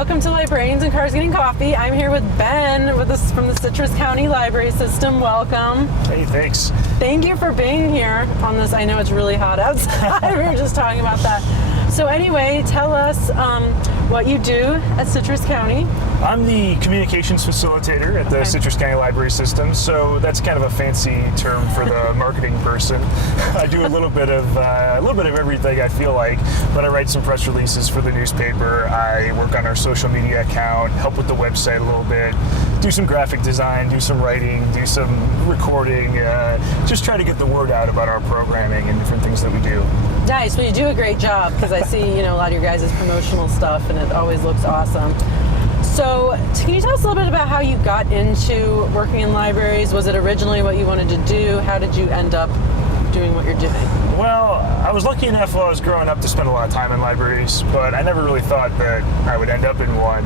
welcome to Librarians and Cars Getting Coffee. I'm here with Ben with us from the Citrus County Library System. Welcome. Hey, thanks. Thank you for being here on this. I know it's really hot outside. We were just talking about that. So anyway, tell us what you do at Citrus County. I'm the communications facilitator at the Citrus County Library System, so that's kind of a fancy term for the marketing person. I do a little bit of everything, I feel like, but I write some press releases for the newspaper. I work on our social media account, help with the website a little bit, do some graphic design, do some writing, do some recording, just try to get the word out about our programming and different things that we do. Nice. Well, you do a great job because I see, a lot of your guys' promotional stuff, and it always looks awesome. So, can you tell us a little bit about how you got into working in libraries? Was it originally what you wanted to do? How did you end up doing what you're doing? Well, I was lucky enough while I was growing up to spend a lot of time in libraries, but I never really thought that I would end up in one.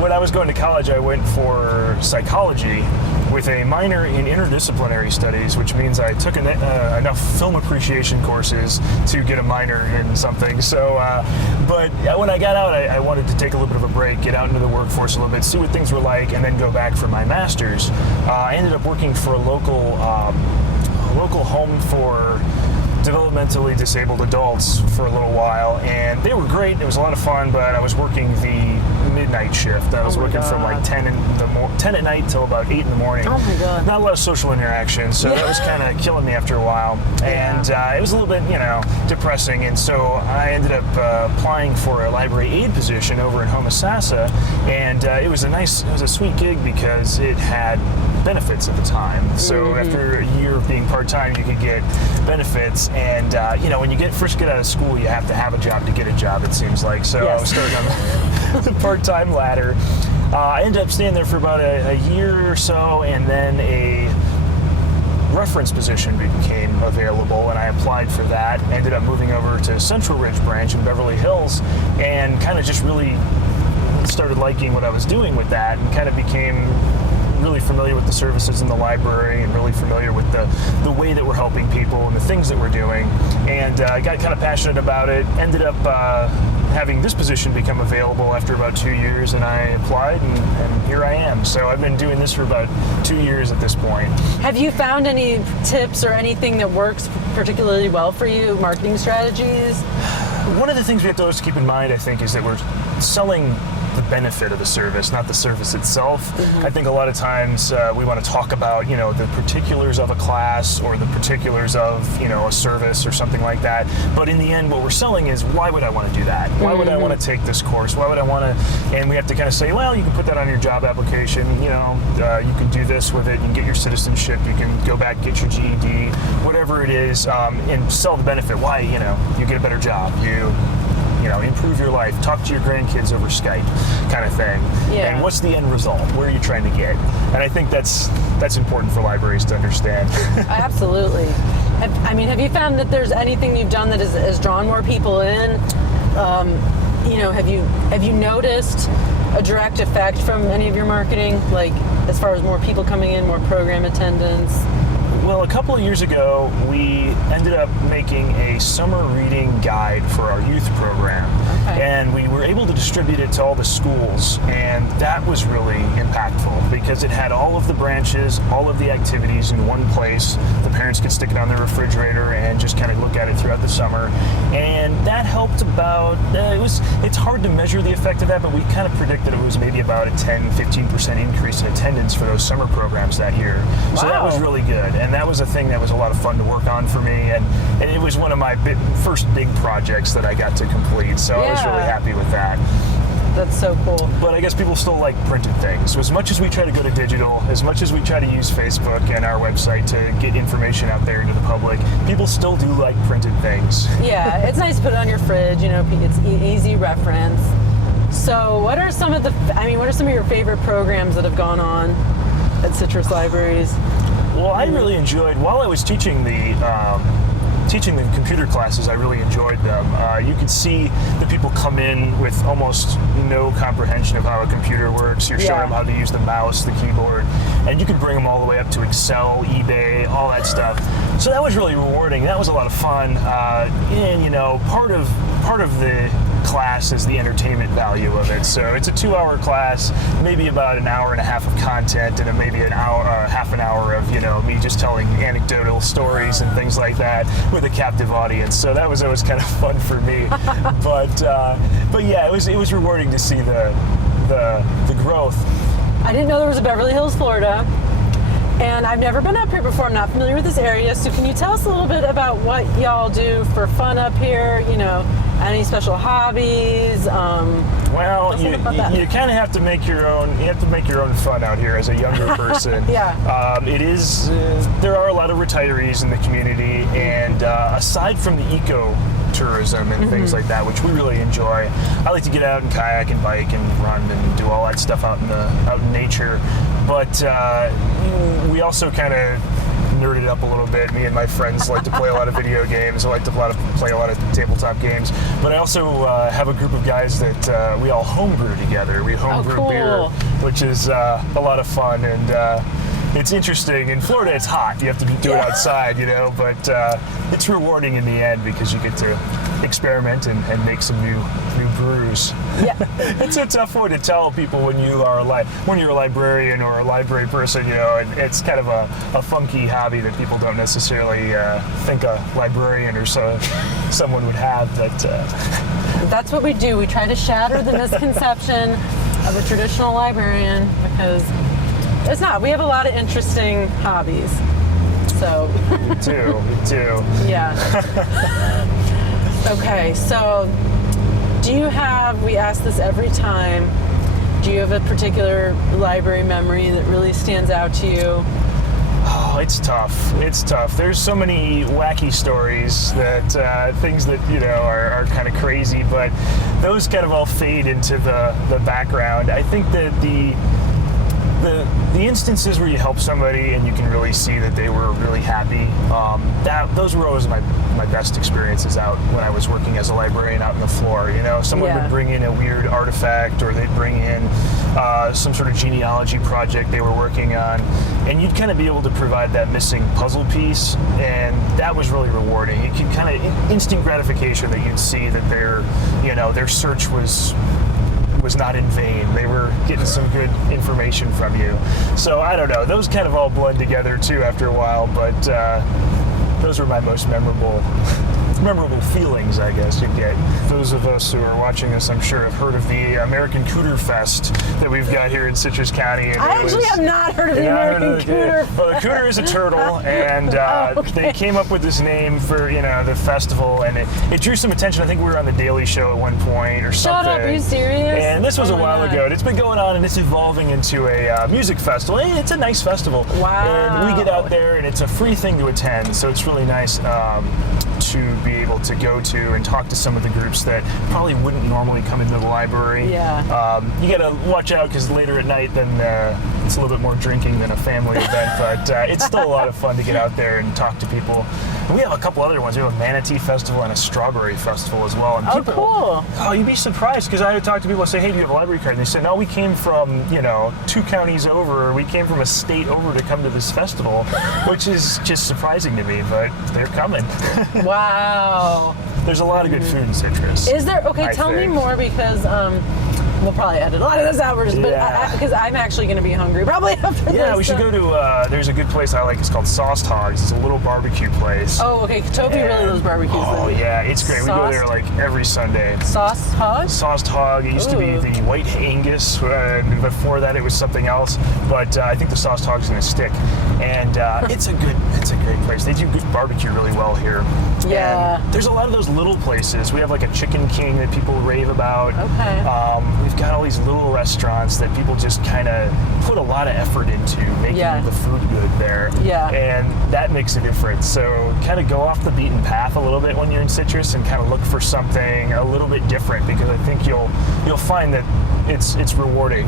When I was going to college, I went for psychology with a minor in interdisciplinary studies, which means I took enough film appreciation courses to get a minor in something. So, but when I got out, I wanted to take a little bit of a break, get out into the workforce a little bit, see what things were like, and then go back for my master's. I ended up working for a local home for developmentally disabled adults for a little while, and they were great. It was a lot of fun, but I was working the midnight shift. I was working from like 10 at night till about 8 in the morning. Oh my God. Not a lot of social interaction, so that was kind of killing me after a while. And it was a little bit, depressing. And so I ended up applying for a library aide position over in Homosassa, and it was a sweet gig because it had benefits at the time. So after a year of being part-time, you could get benefits. And when you first get out of school, you have to have a job to get a job, it seems like. So I was starting on the part-time ladder. I ended up staying there for about a year or so, and then a reference position became available, and I applied for that. Ended up moving over to Central Ridge branch in Beverly Hills, and kind of just really started liking what I was doing with that, and kind of became really familiar with the services in the library and really familiar with the way that we're helping people and the things that we're doing. And I got kind of passionate about it. Ended up having this position become available after about 2 years, and I applied, and here I am. So I've been doing this for about 2 years at this point. Have you found any tips or anything that works particularly well for you, marketing strategies? One of the things we have to always keep in mind, I think, is that we're selling the benefit of the service, not the service itself. I think a lot of times we want to talk about, the particulars of a class or the particulars of, a service or something like that. But in the end, what we're selling is, why would I want to do that? Why would I want to take this course? Why would I want to? And we have to kind of say, well, you can put that on your job application. You can do this with it. You can get your citizenship. You can go back, get your GED, whatever it is, and sell the benefit. Why? You get a better job. You improve your life, talk to your grandkids over Skype, kind of thing. Yeah. And what's the end result? Where are you trying to get? And I think that's important for libraries to understand. Absolutely. Have you found that there's anything you've done that has drawn more people in? Have you noticed a direct effect from any of your marketing, like as far as more people coming in, more program attendance? Well, a couple of years ago, we ended up making a summer reading guide for our youth program. And we were able to distribute it to all the schools, and that was really impactful because it had all of the branches, all of the activities in one place. The parents could stick it on their refrigerator and just kind of look at it throughout the summer. And that helped about, it's hard to measure the effect of that, but we kind of predicted it was maybe about a 10-15% increase in attendance for those summer programs that year. So that was really good. And that was a thing that was a lot of fun to work on for me, and it was one of my first big projects that I got to complete, so I was really happy with that. That's so cool. But I guess people still like printed things. So as much as we try to go to digital, as much as we try to use Facebook and our website to get information out there into the public, people still do like printed things. Yeah, it's nice to put it on your fridge, it's easy reference. So what are some of your favorite programs that have gone on at Citrus Libraries? Well, I really enjoyed, while I was teaching the computer classes, I really enjoyed them. You could see the people come in with almost no comprehension of how a computer works. You're showing them how to use the mouse, the keyboard, and you could bring them all the way up to Excel, eBay, all that stuff. So that was really rewarding. That was a lot of fun. And part of the class as the entertainment value of it. So it's a 2-hour class, maybe about an hour and a half of content, and then maybe an hour, half an hour of me just telling anecdotal stories and things like that with a captive audience. So that was always kind of fun for me. But yeah, it was rewarding to see the growth. I didn't know there was a Beverly Hills, Florida. And I've never been up here before. I'm not familiar with this area. So can you tell us a little bit about what y'all do for fun up here? Any special hobbies? Well, you kind of have to make your own. You have to make your own fun out here as a younger person. Yeah. It is. There are a lot of retirees in the community, and aside from the eco-tourism and things like that, which we really enjoy, I like to get out and kayak and bike and run and do all that stuff out in nature. But we also kind of nerded up a little bit. Me and my friends like to play a lot of video games. I like to play a lot of tabletop games. But I also have a group of guys that we all homebrew together. We homebrew beer, which is a lot of fun. And it's interesting. In Florida, it's hot. You have to do it outside, but it's rewarding in the end because you get to experiment and make some new brews. Yeah. It's a tough one to tell people when you're a librarian or a library person, it's kind of a funky hobby that people don't necessarily think a librarian or someone would have. But that's what we do. We try to shatter the misconception of a traditional librarian because it's not. We have a lot of interesting hobbies. So. We do. Yeah. Okay, so we ask this every time, do you have a particular library memory that really stands out to you? Oh, it's tough. There's so many wacky stories that things that are kind of crazy, but those kind of all fade into the background. I think that the instances where you help somebody and you can really see that they were really happy, those were always my best experiences out when I was working as a librarian out on the floor. Someone would bring in a weird artifact, or they'd bring in some sort of genealogy project they were working on, and you'd kind of be able to provide that missing puzzle piece, and that was really rewarding. It could kind of instant gratification that you'd see that their search was not in vain. They were getting some good information from you. So I don't know. Those kind of all blend together too after a while, but those were my most memorable feelings, I guess, you get. Those of us who are watching this, I'm sure, have heard of the American Cooter Fest that we've got here in Citrus County. And I actually have not heard of the American Cooter Fest. Well, the cooter is a turtle, and they came up with this name for, the festival, and it drew some attention. I think we were on The Daily Show at one point or something. Shut up, are you serious? And this was a while ago, and it's been going on, and it's evolving into a music festival. It's a nice festival. Wow. And we get out there, and it's a free thing to attend, so it's really nice to be able to go to and talk to some of the groups that probably wouldn't normally come into the library. Yeah. You got to watch out because later at night, then it's a little bit more drinking than a family event, but it's still a lot of fun to get out there and talk to people. And we have a couple other ones. We have a manatee festival and a strawberry festival as well. And people, cool. Oh, you'd be surprised because I would talk to people and say, hey, do you have a library card? And they say, no, we came from, 2 counties over, or we came from a state over to come to this festival, which is just surprising to me, but they're coming. Wow. There's a lot of good food in Citrus. Is there? Okay, tell me more because we'll probably edit a lot of this out, but because I'm actually going to be hungry probably after this. Yeah, we should go to, there's a good place I like. It's called Sauced Hogs. It's a little barbecue place. Oh, okay. Toby really loves barbecues. Oh, yeah. It's great. We go there like every Sunday. Sauced Hog? Sauced Hog. It used to be the White Angus. Before that, it was something else. But I think the Sauced Hog's going to stick. And it's a great place. They do good barbecue really well here. Yeah. And there's a lot of those little places. We have like a Chicken King that people rave about. Okay. We've got all these little restaurants that people just kind of put a lot of effort into making the food good there. Yeah. And that makes a difference. So kind of go off the beaten path a little bit when you're in Citrus and kind of look for something a little bit different, because I think you'll find that it's rewarding.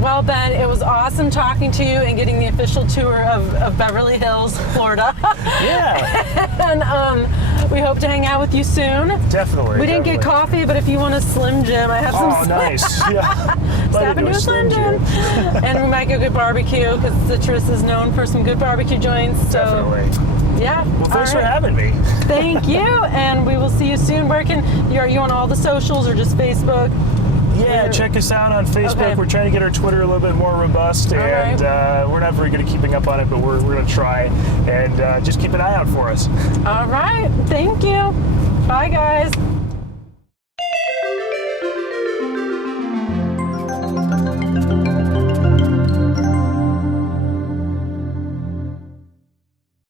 Well, Ben, it was awesome talking to you and getting the official tour of Beverly Hills, Florida. Yeah. And we hope to hang out with you soon. Definitely. We didn't get coffee, but if you want a Slim Jim, I have some. Oh, nice. Yeah. Stop into a Slim Jim. And we might go get barbecue because Citrus is known for some good barbecue joints. So. Definitely. Yeah. Well, thanks All for right. having me. Thank you, and we will see you soon. Are you on all the socials or just Facebook? Yeah, check us out on Facebook. Okay. We're trying to get our Twitter a little bit more robust, and we're not very good at keeping up on it, but we're going to try, and just keep an eye out for us. All right. Thank you. Bye, guys.